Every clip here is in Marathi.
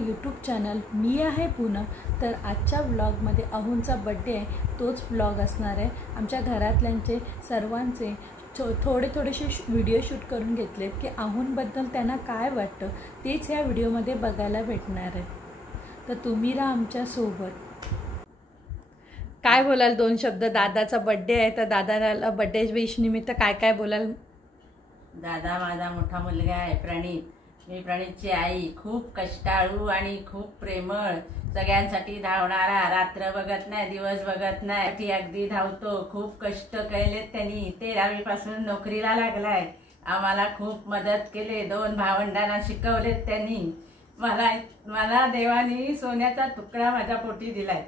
यूट्यूब चॅनल मी आहे पूनम। तर आजच्या व्लॉगमध्ये अहुंचा बड्डे आहे, तोच व्लॉग असणार आहे। आमच्या घरातल्यांचे सर्वांचे थोडेसे व्हिडिओ शूट करून घेतलेत की अहुंबद्दल त्यांना काय वाटतं तेच या व्हिडिओमध्ये बघायला भेटणार आहे। तर तुम्ही राहा आमच्या सोबत। काय बोलाल दोन शब्द? दादाचा बड्डे आहे तर दादाला बड्डे विश निमित्त काय काय बोलाल? दादा माझा मोठा मुलगा आहे प्रणित। मी प्रणितची आई। खूप कष्टाळू आणि खूप प्रेमळ, सगळ्यांसाठी धावणारा, रात्र बघत नाही दिवस बघत नाही, ती अगदी धावतो। खूप कष्ट केलेत त्यांनी। 13वी पासून नोकरीला लागलाय। आम्हाला खूप मदत केली। 2 भावंडांना शिकवलेत त्यांनी। मला देवाने सोन्याचा तुकडा माझ्या पोटी दिलाय।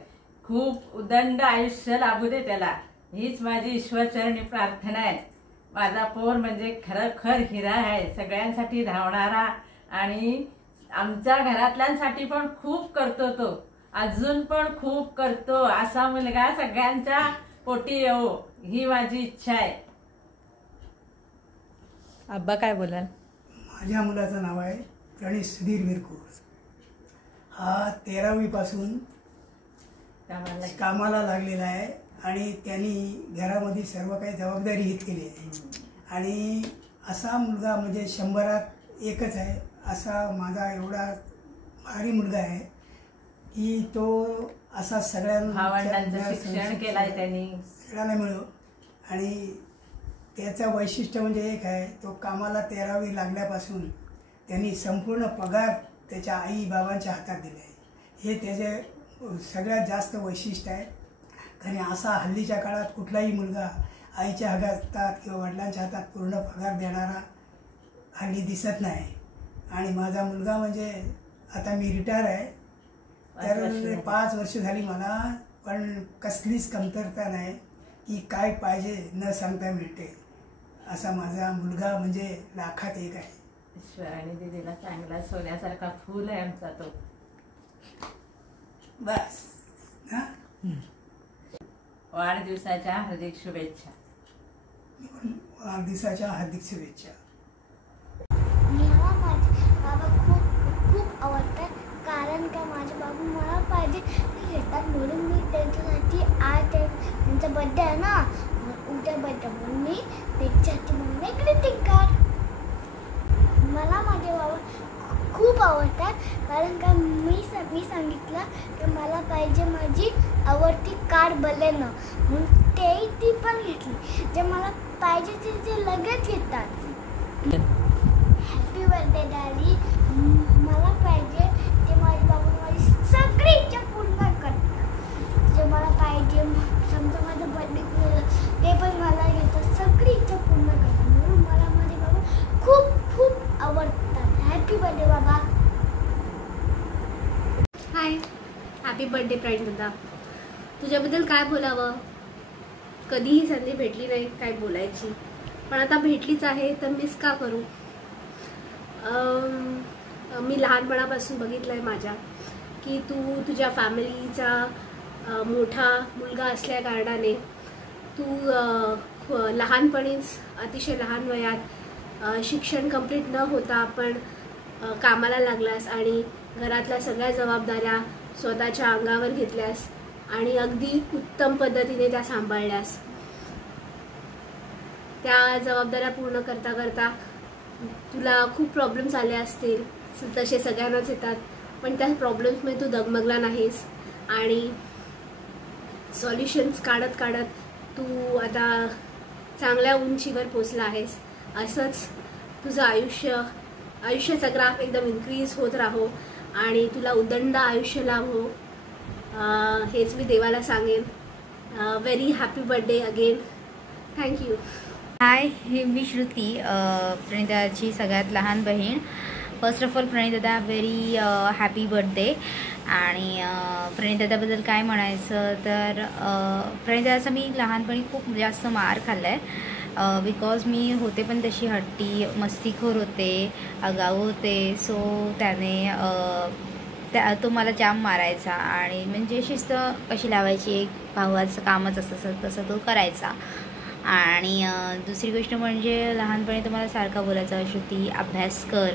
खूप उदंड आयुष्य लाभू दे त्याला, हीच माझी ईश्वरचरणी प्रार्थना आहे। माझा पोर म्हणजे खरखर हिरा आहे, सगळ्यांसाठी धावणारा आणि आमच्या घरातल्यांसाठी पण खूप करतो। तो अजून पण खूप करतो। असा मुलगा सगळ्यांच्या पोटी येवो ही माझी इच्छा आहे। अब्बा काय बोलाल? माझ्या मुलाचं नाव आहे प्रणित सुधीर विरकूर। हा 13वी पासून कामाला लागलेला आहे आणि त्यांनी घरामध्ये सर्व काही जबाबदारी घेतलेली आहे। आणि असा मुलगा म्हणजे 100त एकच आहे। असा माझा एवढा भारी मुलगा आहे की तो असा सगळ्यांना शिक्षण केलाय त्यांनी, सगळ्यांना मिळो। आणि त्याचं वैशिष्ट्य म्हणजे एक आहे, तो कामाला 13वी लागल्यापासून त्यांनी संपूर्ण पगार त्याच्या आई बाबांच्या हातात दिला आहे। हे त्याचे सगळ्यात जास्त वैशिष्ट्य आहे। कारण असा हल्लीच्या काळात कुठलाही मुलगा आईच्या हातात किंवा वडिलांच्या हातात पूर्ण पगार देणारा हल्ली दिसत नाही। आणि माझा मुलगा म्हणजे आता मी रिटायर आहे, तर 5 वर्ष झाली मला, पण कसलीच कमतरता नाही की काय पाहिजे न सांगता मिळते। असा माझा मुलगा म्हणजे लाखात एक आहे। ईश्वराने दिलेला चांगला सोन्यासारखा फूल आहे आमचा तो। बस ना। वाढदिवसाच्या हार्दिक शुभेच्छा। वाढदिवसाच्या हार्दिक शुभेच्छा। मला माझे बाबा खूप आवडतात, कारण का माझे बाबा मला पाहिजे ते घेतात, म्हणून मी त्यांच्यासाठी आज त्यांचा बड्डे आहे ना, उद्या बड्डे म्हणून मी त्यांच्यासाठी म्हणून एक ग्रीटिंग कार्ड। मला माझे बाबा खूप आवडतात, कारण का मी सांगितलं की मला पाहिजे माझी आवडती कार बलेनो, म्हणून ती पण घेतली। जे मला पाहिजे ते लगेच घेतात। Happy birthday daddy. मला पाहिजे ते माझे बाबा माझी सगळी इच्छा पूर्ण करतात। जे मला पाहिजे, समजा माझा बर्थडे ते पण मला घेतात, सगळी इच्छा पूर्ण करतात, म्हणून मला माझे बाबा खूप आवडतात। हॅपी बर्थडे बाबा। हाय, हॅपी बर्थडे प्रणित दादा। तुझ्याबद्दल काय बोलावं? कधीही संधी भेटली नाही काय बोलायची, पण आता भेटलीच आहे तर मिस का करू? मी लहानपणापासून बघितलं आहे माझ्या की तू तुझ्या फॅमिलीचा मोठा मुलगा असल्या कारणाने तू लहानपणीच अतिशय लहान वयात शिक्षण कंप्लीट न होता पण कामाला लागलास आणि घरातल्या सगळ्या जबाबदाऱ्या स्वतःच्या अंगावर घेतल्यास आणि अगदी उत्तम पद्धतीने त्या सांभाळल्यास। त्या जबाबदाऱ्या पूर्ण करता करता तुला खूप प्रॉब्लेम्स आले असतील, तसे सगळ्यांनाच येतात, पण त्या प्रॉब्लेम्समध्ये तू डगमगला नाहीस आणि सॉल्युशन्स काढत काढत तू आता चांगल्या उंचीवर पोचला आहेस। असंच तुझं आयुष्याचा ग्राफ एकदम इन्क्रीज होत राहो आणि तुला उदंड आयुष्य लाभो, हेच मी देवाला सांगेन। Very happy birthday again. Thank you. Hi, हे मी श्रुती, प्रणिताची सगळ्यात लहान बहीण। फर्स्ट ऑफ ऑल प्रणितदा व्हेरी हॅपी बर्थडे। आणि प्रणितदाबद्दल काय म्हणायचं तर प्रणितदाचा मी लहानपणी खूप जास्त मार खाल्ला आहे, बिकॉज मी होते पण तशी हट्टी, मस्तीखोर होते, आगाऊ होते। सो त्याने तो मला जाम मारायचा आणि म्हणजे शिस्त कशी लावायची, एक भावाचं कामच असतं तसं तो करायचा। आणि दुसरी गोष्ट म्हणजे लहानपणी तो मला सारखा बोलायचा, श्रुती अभ्यास कर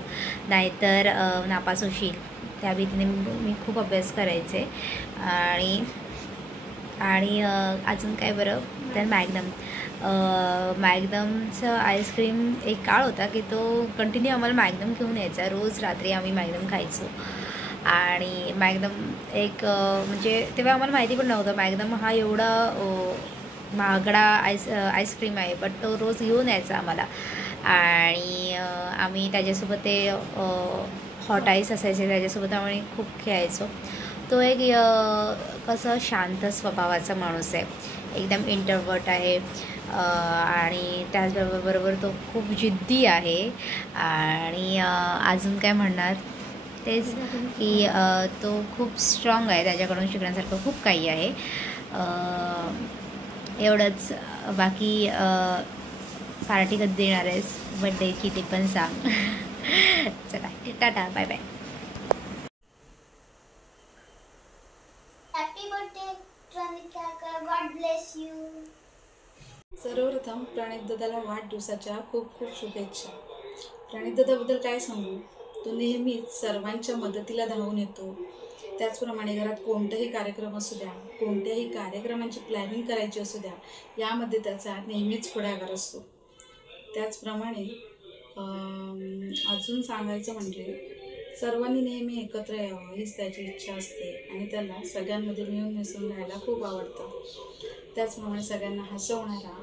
नाहीतर नापास होशील। त्या भीतीने मी खूप अभ्यास करायचे. आणि अजून काय बरं तर मॅग्नमचं आईस्क्रीम एक काळ होता की तो कंटिन्यू आम्हाला मॅग्नम घेऊन यायचा. रोज रात्री आम्ही मॅग्नम खायचो. आणि मॅग्नम एक म्हणजे तेव्हा आम्हाला माहिती पण नव्हतं मॅग्नम हा एवढा महागडा आईस्क्रीम आहे, बट तो रोज घेऊन यायचा आम्हाला. आणि आम्ही त्याच्यासोबत ते हॉट आईस असायचे त्याच्यासोबत आम्ही खूप खेळायचो. तो एक कसं शांत स्वभावाचा माणूस आहे, एकदम इंट्रोवर्ट आहे. आणि त्याचबरोबर तो खूप जिद्दी आहे. आणि अजून काय म्हणणार तेच की तो खूप स्ट्रॉंग आहे, त्याच्याकडून शिकण्यासारखं खूप काही आहे. एवढंच. बाकी पार्टी कधी देणार आहेस बड्डेची ते पण सांग. चला tata bye bye. Happy birthday Pranit काका, गॉड ब्लेस यू. सर्वप्रथम प्रणीत दादाला वाढदिवसाच्या खूप खूप शुभेच्छा. प्रणीत दादाबद्दल काय सांगू, तो नेहमीच सर्वांच्या मदतीला धावून येतो. त्याचप्रमाणे घरात कोणताही कार्यक्रम असू द्या, कोणत्याही कार्यक्रमांची प्लॅनिंग करायची असू द्या, यामध्ये त्याचा नेहमीच पुढाकार असतो. त्याचप्रमाणे अजून सांगायचं म्हणजे सर्वांनी नेहमी एकत्र यावं हीच त्याची इच्छा असते आणि त्याला सगळ्यांमध्ये मिळून मिसळून राहायला खूप आवडतं. त्याचप्रमाणे सगळ्यांना हसवणारा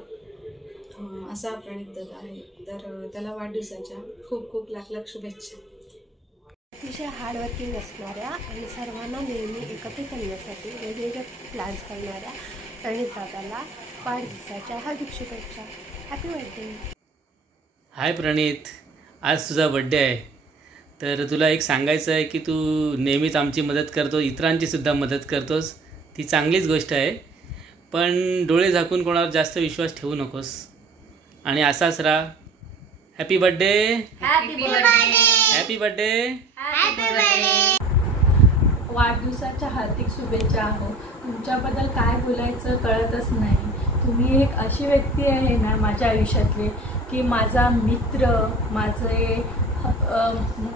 असा प्रणीत दादा आहे. तर त्याला वाढदिवसाच्या खूप खूप लाख लाख शुभेच्छा. अतिशय हार्डवर्किंग असणाऱ्या आणि सर्वांना नेहमी एकत्रित करण्यासाठी वेगवेगळे प्लॅन्स करणाऱ्या प्रणीत दादाला वाढदिवसाच्या हार्दिक शुभेच्छा. Happy birthday. हाय प्रणीत, आज तुझा बड्डे आहे. तर तुला एक सांगायचं आहे की तू नेहमीच आमची मदत करतो, इतरांची सुद्धा मदत करतोस, ती चांगलीच गोष्ट आहे. पण डोळे झाकून कोणावर जास्त विश्वास ठेवू नकोस आणि असाच राहा. Happy birthday. Happy birthday. वाढदिवसाच्या हार्दिक शुभेच्छा. आहो, तुमच्याबद्दल काय बोलायचं कळतच नाही. तुम्ही एक अशी व्यक्ती आहे ना माझ्या आयुष्यातली की माझा मित्र,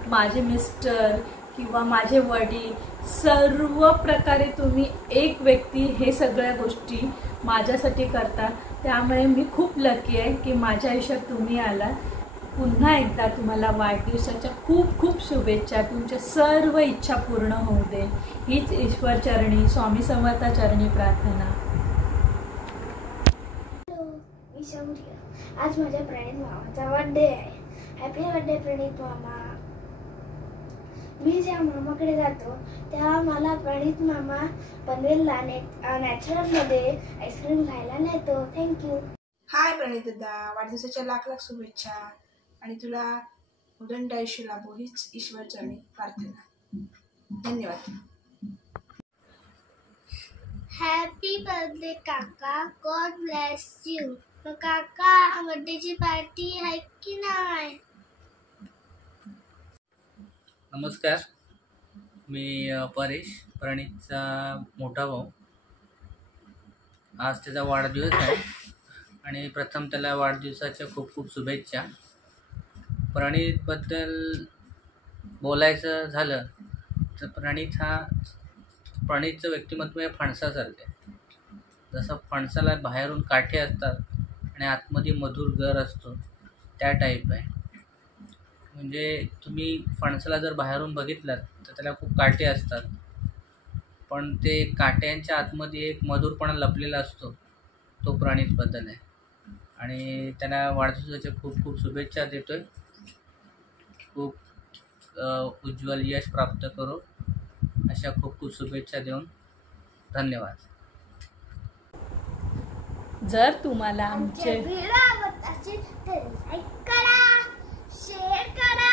माझे मिस्टर किंवा माझे वडील, सर्व प्रकारे तुम्ही एक व्यक्ती हे सगळ्या गोष्टी माझ्यासाठी करता. त्यामुळे मी खूप लकी आहे की माझ्या आयुष्यात तुम्ही आलात. पुन्हा एकदा तुम्हाला वाढदिवसाच्या खूप खूप शुभेच्छा. तुमच्या सर्व इच्छा पूर्ण होऊ दे हीच ईश्वरचरणी, स्वामी समर्थाचरणी प्रार्थना. मी शौर्य. आज माझ्या प्रणीत मामाचा बर्थडे आहे. हॅपी बर्थडे प्रणीत मामा. मी जेव्हा मामाकडे जातो तेव्हा मला प्रणीत मामा पनवेलला नॅचरलमध्ये आईस्क्रीम खायला नेतो. थँक्यू. हाय प्रणीत दादा, वाढदिवसाच्या लाख लाख शुभेच्छा आणि तुला उदंड आयुष्य लाभो हीच ईश्वरचरणी प्रार्थना. धन्यवाद. हॅपी बर्थडे काका, गॉड ब्लेस यू. काका, बर्थडेची पार्टी आहे की नाही? नमस्कार, मी परेश, प्रणीतचा मोठा भाऊ. आज त्याचा वाढदिवस आहे आणि प्रथम त्याला वाढदिवसाच्या खूप खूप शुभेच्छा. प्रणीतबद्दल बोलायचं झालं तर प्रणीतचं व्यक्तिमत्व हे फणसासारखं आहे. जसं फणसाला बाहेरून काठे असतात आणि आतमध्ये मधुर गर असतो, त्या टाईप आहे. म्हणजे तुम्ही फणसाला जर बाहेरून बघितलात तर त्याला खूप काटे असतात, पण ते काट्यांच्या आतमध्ये एक मधुरपणा लपलेला असतो, तो प्रणीतबद्दल आहे. आणि त्याला वाढदिवसाच्या खूप खूप शुभेच्छा देतो आहे. खूप उज्ज्वल यश प्राप्त करो अशा खूप खूप शुभेच्छा देऊन धन्यवाद. जर तुम्हाला आमचे व्हिडिओ आवडत असेल तर लाईक करा, शेअर करा